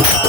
Thank you.